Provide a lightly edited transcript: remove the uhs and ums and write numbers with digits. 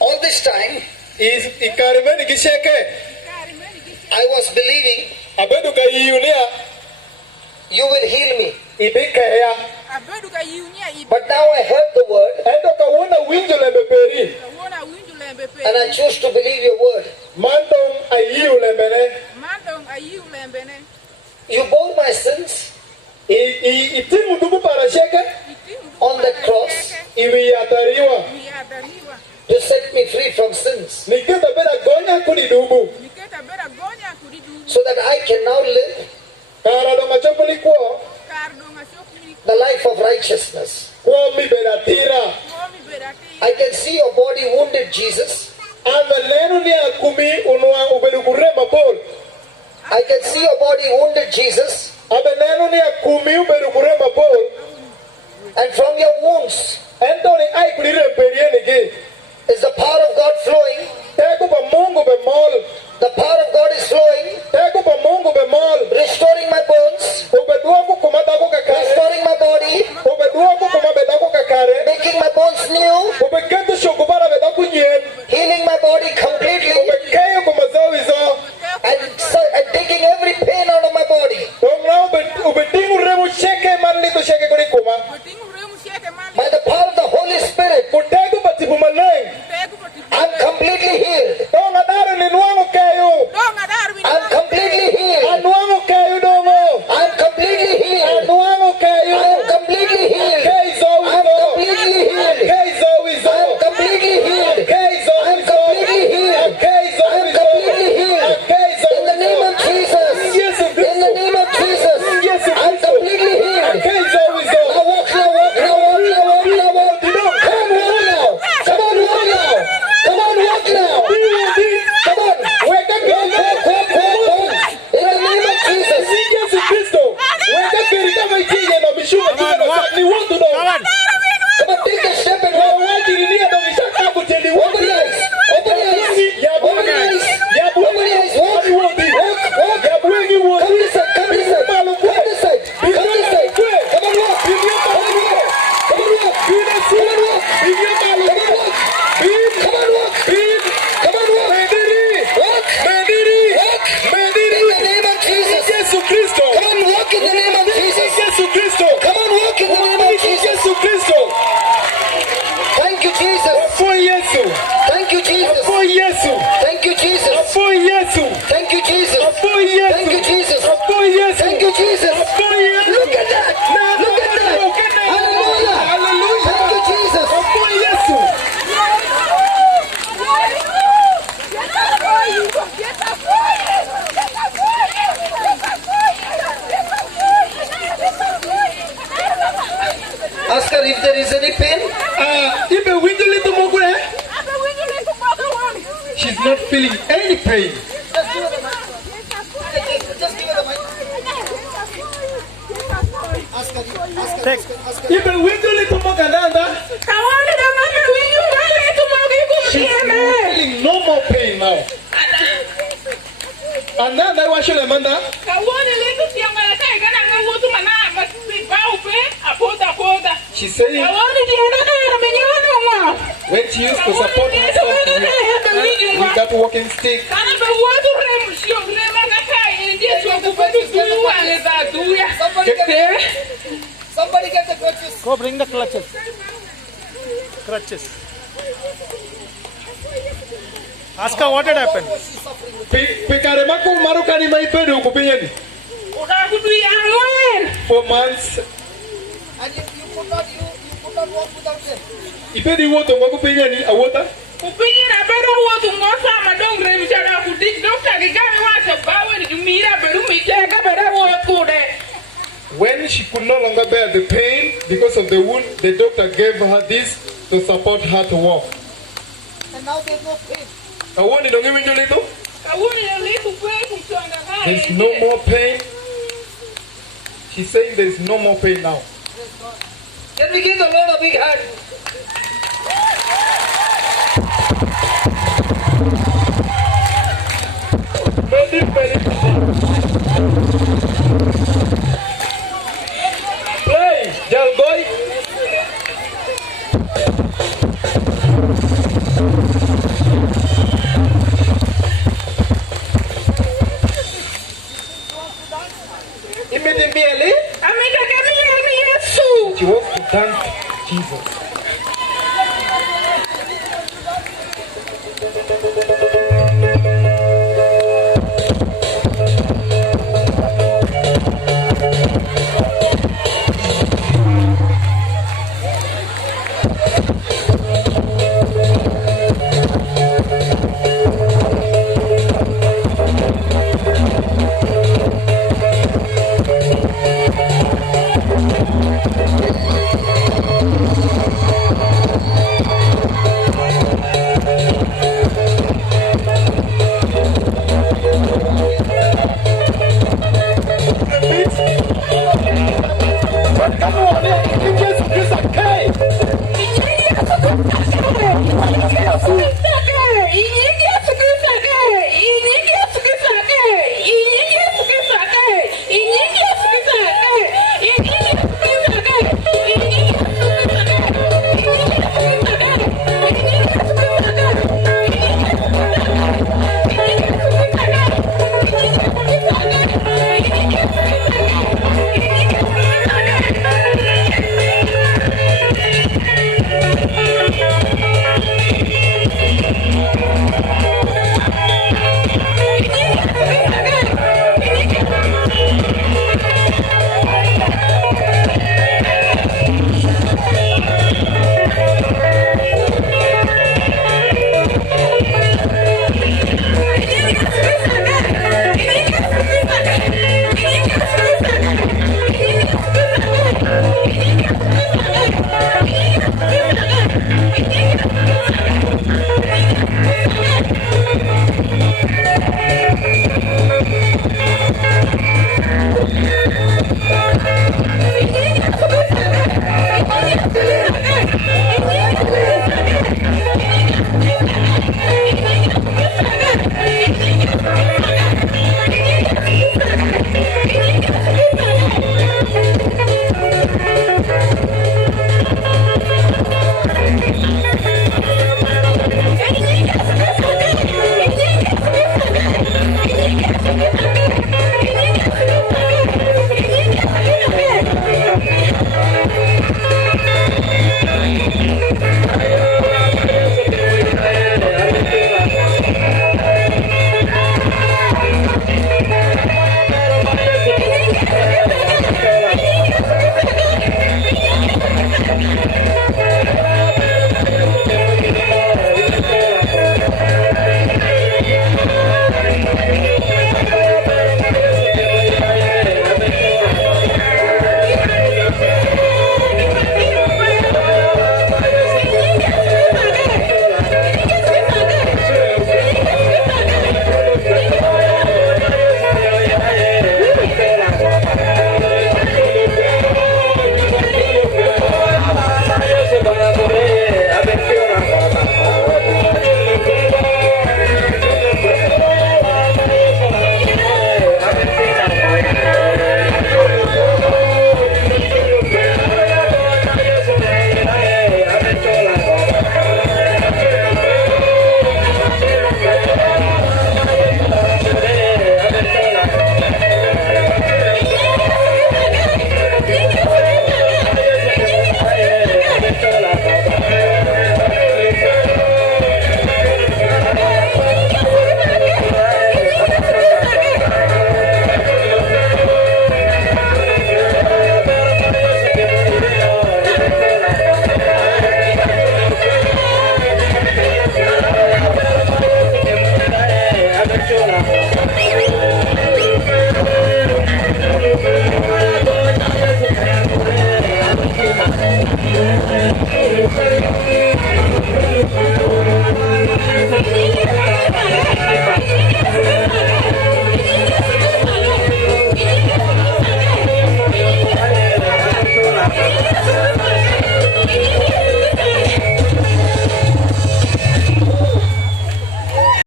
All this time, I was believing you will heal me. But now I heard the word and I choose to believe your word. You bore my sins on the cross to set me free from sins, so that I can now live the life of righteousness. I can see your body wounded, Jesus. I can see your body wounded, Jesus. And from your wounds is the power of God flowing. The power of God is flowing, restoring my bones, restoring my body, making my bones new, healing my body completely, and taking every pain out of my body. By the power of the Holy Spirit, I'm completely healed. I'm completely healed. I'm completely healed. I'm completely healed. I'm completely healed. I'm completely healed. I'm completely healed. I'm completely healed. In the name of Jesus. In the name of Jesus. I'm completely healed. Now walk now. Come on, walk now. Come on, walk now. Come on. Walk. In the name of Jesus. Come on, take a step and walk. Open your eyes. Open your eyes. Open your eyes. Open your eyes. Walk. Come this side. Come this side. Come this side. Come this side. Come on, walk. Come on, walk. Come on, walk. Come on, walk. Come on, walk. Come on, walk. Come on, walk. Walk. In the name of Jesus. Come on, walk in the name of Jesus. Come on, walk in the name of Jesus. Thank you, Jesus. Thank you, Jesus. Thank you, Jesus. Thank you, Jesus. Thank you, Jesus. Thank you, Jesus. Look at that. Look at that. Hallelujah. Thank you, Jesus. Ask her if there is any pain. She's not feeling any pain. Just give her the mic. Ask her. She's feeling no more pain now. Ananda washule manda. She's saying when she used to support herself with that walking stick. Somebody get the crutches. Go bring the crutches. Ask her what had happened. For months. And you could not walk without them. When she could no longer bear the pain because of the wound, the doctor gave her this to support her to walk. And now there's no pain. There's no more pain. She's saying there's no more pain now. Can we give the Lord a big hand? Play, Jalgoy. Immediately, she wants to dance Jesus.